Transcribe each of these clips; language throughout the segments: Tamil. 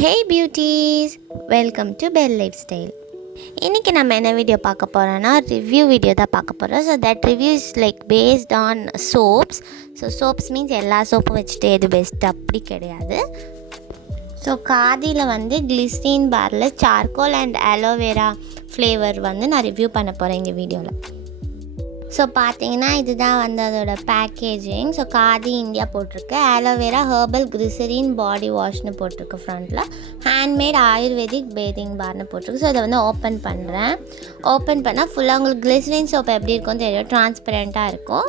Hey beauties, welcome to Bell Lifestyle. இன்னைக்கு நம்ம என்ன வீடியோ பார்க்க போறோம்னா ரிவ்யூ வீடியோ தான் பார்க்க போறோம். So that review is like based on soaps. So soaps means எல்லா சோப்பும் வச்சுட்டு எது பெஸ்ட் அப்படி கிடையாது. ஸோ காதியில் வந்து கிளிசரின் பாரில் சார்கோல் அண்ட் ஆலோவேரா ஃப்ளேவர் வந்து நான் ரிவ்யூ பண்ண போகிறேன் இந்த வீடியோவில். ஸோ பார்த்தீங்கன்னா இதுதான் வந்து அதோட பேக்கேஜிங். ஸோ காதி இந்தியா போட்டிருக்கு, ஆலோவேரா ஹெர்பல் கிளிசரின் பாடி வாஷ்னு போட்டிருக்கு ஃப்ரண்ட்டில், ஹேண்ட்மேட் ஆயுர்வேதிக் பேதிங் பார்னு போட்டிருக்கு. ஸோ இதை வந்து ஓப்பன் பண்ணுறேன். ஓப்பன் பண்ணால் ஃபுல்லாக உங்களுக்கு கிளிசரின் சோப் எப்படி இருக்கும்னு தெரியும், டிரான்ஸ்பரண்ட்டாக இருக்கும்.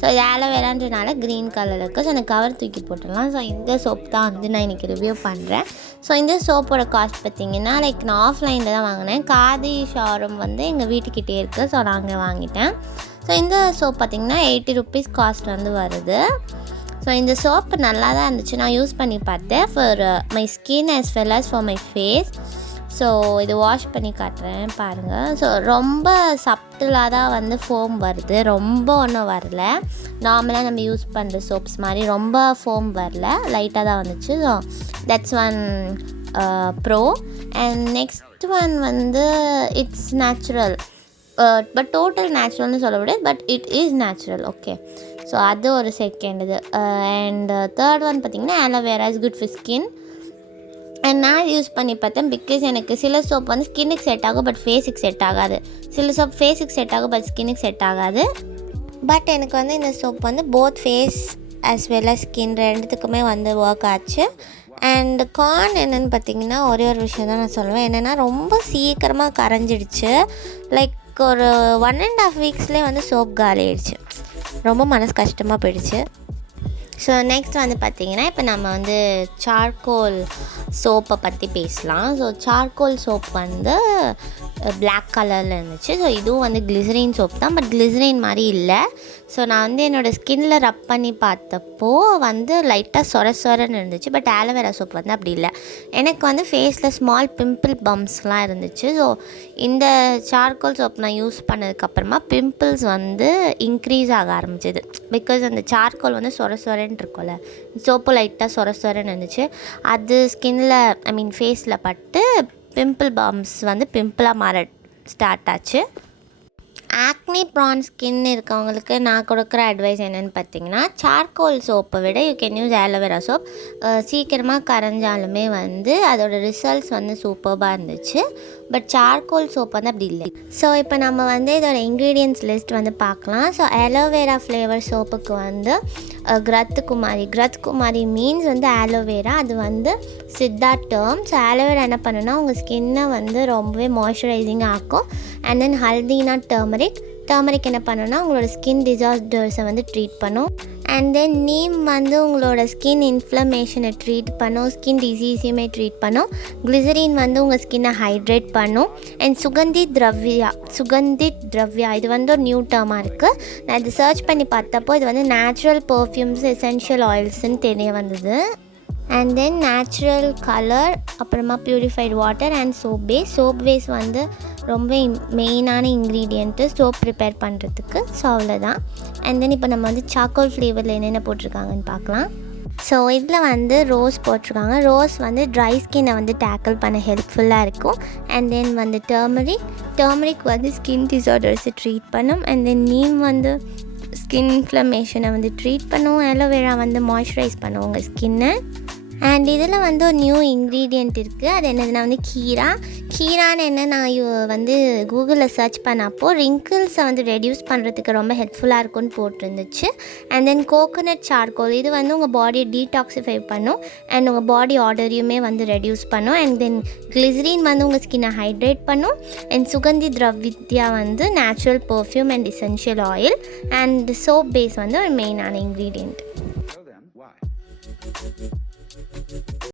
ஸோ இது ஆலோவேரான்றனால க்ரீன் கலர் இருக்குது. ஸோ எனக்கு கவர் தூக்கி போட்டுடலாம். ஸோ இந்த சோப் தான் வந்து நான் இன்றைக்கி ரிவ்யூ பண்ணுறேன். ஸோ இந்த சோப்போட காஸ்ட் பார்த்திங்கன்னா நான் ஆஃப்லைனில் தான் வாங்கினேன். காதி ஷோரூம் வந்து எங்கள் வீட்டுக்கிட்டே இருக்குது. ஸோ நாங்கள் வாங்கிட்டேன். ஸோ இந்த சோப் பார்த்திங்கன்னா 80 rupees காஸ்ட் வந்து வருது. ஸோ இந்த சோப்பு நல்லா தான் இருந்துச்சு, நான் யூஸ் பண்ணி பார்த்தேன் for my skin as well as for my face. So இது வாஷ் பண்ணி காட்டுறேன் பாருங்கள். ஸோ ரொம்ப சப்டிலாக தான் வந்து ஃபோம் வருது, ரொம்ப ஒன்றும் வரல. நார்மலாக நம்ம யூஸ் பண்ணுற சோப்ஸ் மாதிரி ரொம்ப ஃபோம் வரல, லைட்டாக தான் வந்துச்சு. So that's one bro. And next one வந்து இட்ஸ் நேச்சுரல், பட் டோட்டல் நேச்சுரல்னு சொல்ல முடியாது, but it is natural. Okay, so அது ஒரு செகண்ட் இது. அண்ட் தேர்ட் ஒன் பார்த்திங்கன்னா aloe vera is good for skin. And நான் யூஸ் பண்ணி பார்த்தேன், பிகாஸ் எனக்கு சில சோப் வந்து ஸ்கின்னுக்கு செட் ஆகும் பட் ஃபேஸுக்கு செட் ஆகாது, சில சோப் ஃபேஸுக்கு செட் ஆகும் பட் ஸ்கின்னுக்கு செட் ஆகாது. பட் எனக்கு வந்து இந்த சோப் வந்து both face as well as skin ரெண்டுத்துக்குமே வந்து ஒர்க் ஆச்சு. அண்ட் கான் என்னென்னு பார்த்திங்கன்னா ஒரே ஒரு விஷயம் தான் நான் சொல்லுவேன், என்னென்னா ரொம்ப சீக்கிரமாக கரைஞ்சிடுச்சு. லைக் ஒரு 1.5 weeksலேயே வந்து சோப் காலி ஆயிடுச்சு, ரொம்ப மனசு கஷ்டமாக போயிடுச்சு. ஸோ நெக்ஸ்ட் வந்து பார்த்திங்கன்னா இப்போ நம்ம வந்து சார்கோல் சோப்பை பற்றி பேசலாம். ஸோ சார்கோல் சோப் வந்து பிளாக் கலரில் இருந்துச்சு. ஸோ இதுவும் வந்து கிளிசரின் சோப் தான், பட் கிளிசரின் மாதிரி இல்லை. ஸோ நான் வந்து என்னோடய ஸ்கின்னில் ரப் பண்ணி பார்த்தப்போ வந்து லைட்டாக சொரன்னு இருந்துச்சு, பட் ஆலோவேரா சோப் வந்து அப்படி இல்லை. எனக்கு வந்து ஃபேஸில் ஸ்மால் பிம்பிள் பம்ப்ஸ்லாம் இருந்துச்சு. ஸோ இந்த சார்கோல் சோப் நான் யூஸ் பண்ணதுக்கப்புறமா பிம்பிள்ஸ் வந்து இன்க்ரீஸ் ஆக ஆரம்பிச்சிது, பிகாஸ் அந்த சார்கோல் வந்து சொரன்னு இருக்கும்ல, சோப்பு லைட்டாக சொரன்னு இருந்துச்சு. அது ஸ்கின்னில் ஃபேஸில் பட்டு பிம்பிள் பம்ப்ஸ் வந்து பிம்பிளாக மாற ஸ்டார்ட் ஆச்சு. ஆக்னி ப்ரான் ஸ்கின் இருக்கவங்களுக்கு நான் கொடுக்குற அட்வைஸ் என்னென்னு பார்த்தீங்கன்னா, சார்கோல் சோப்பை விட you can use aloe vera soap. சீக்கிரமாக கரைஞ்சாலுமே வந்து அதோடய ரிசல்ட்ஸ் வந்து சூப்பராக இருந்துச்சு. பட் சார்கோல் சோப் வந்து அப்படி இல்லை. ஸோ இப்போ நம்ம வந்து இதோட இன்க்ரீடியன்ட்ஸ் லிஸ்ட் வந்து பார்க்கலாம். ஸோ ஆலோவேரா ஃப்ளேவர் சோப்புக்கு வந்து கிரத்குமாரி மீன்ஸ் வந்து ஆலோவேரா, அது வந்து சித்தா டேர்ம். ஸோ ஆலோவேரா என்ன பண்ணுன்னா உங்கள் ஸ்கின்னை வந்து ரொம்பவே மாய்ஸ்சரைசிங் ஆக்கும். அண்ட் தென் ஹல்தினா டர்மரிக் என்ன பண்ணுன்னா உங்களோட ஸ்கின் டிசாஸ்டர்ஸை வந்து ட்ரீட் பண்ணும். அண்ட் தென் நீம் வந்து உங்களோட ஸ்கின் இன்ஃப்ளமேஷனை ட்ரீட் பண்ணும், ஸ்கின் டிசீஸையுமே ட்ரீட் பண்ணும். கிளிசரின் வந்து உங்கள் ஸ்கின்னை ஹைட்ரேட் பண்ணும். அண்ட் சுகந்தித் திரவ்யா இது வந்து ஒரு நியூ டேர்மாக இருக்குது. நான் இது சர்ச் பண்ணி பார்த்தப்போ இது வந்து நேச்சுரல் பர்ஃப்யூம்ஸ் எசென்ஷியல் ஆயில்ஸ்ன்னு தெரிய வந்தது. அண்ட் தென் நேச்சுரல் கலர், அப்புறமா ப்யூரிஃபைட் வாட்டர் அண்ட் சோப் பேஸ் வந்து ரொம்ப மெயினான இன்க்ரீடியண்ட்டு சோப் ப்ரிப்பேர் பண்ணுறதுக்கு. ஸோ அவ்வளோதான். அண்ட் தென் இப்போ நம்ம வந்து சார்கோல் ஃப்ளேவரில் என்னென்ன போட்டிருக்காங்கன்னு பார்க்கலாம். ஸோ இதில் வந்து ரோஸ் போட்டிருக்காங்க. ரோஸ் வந்து ட்ரை ஸ்கின்னை வந்து டேக்கிள் பண்ண ஹெல்ப்ஃபுல்லாக இருக்கும். அண்ட் தென் வந்து டர்மரிக் வந்து ஸ்கின் டிசார்டர்ஸை ட்ரீட் பண்ணும். அண்ட் தென் நீம் வந்து ஸ்கின் இன்ஃப்ளமேஷனை வந்து ட்ரீட் பண்ணும். ஆலோவேரா வந்து மாய்ஸ்சரைஸ் பண்ணும் உங்கள் ஸ்கின்னை. அண்ட் இதில் வந்து ஒரு நியூ இன்க்ரீடியண்ட் இருக்குது, அது என்னதுன்னா வந்து கீரான்னு என்ன நான் வந்து கூகுளில் சர்ச் பண்ணப்போ ரிங்கிள்ஸை வந்து ரெடியூஸ் பண்ணுறதுக்கு ரொம்ப ஹெல்ப்ஃபுல்லாக இருக்கும்னு போட்டிருந்துச்சு. அண்ட் தென் கோகோனட் சார்கோல், இது வந்து உங்கள் பாடியை டீடாக்சிஃபை பண்ணும் அண்ட் உங்கள் பாடி ஆர்டரையுமே வந்து ரெடியூஸ் பண்ணும். அண்ட் தென் கிளிசரின் வந்து உங்கள் ஸ்கின்னை ஹைட்ரேட் பண்ணும். அண்ட் சுகந்தி திரவ்யா வந்து natural perfume and essential oil. And soap base வந்து ஒரு மெயினான இன்க்ரீடியண்ட்.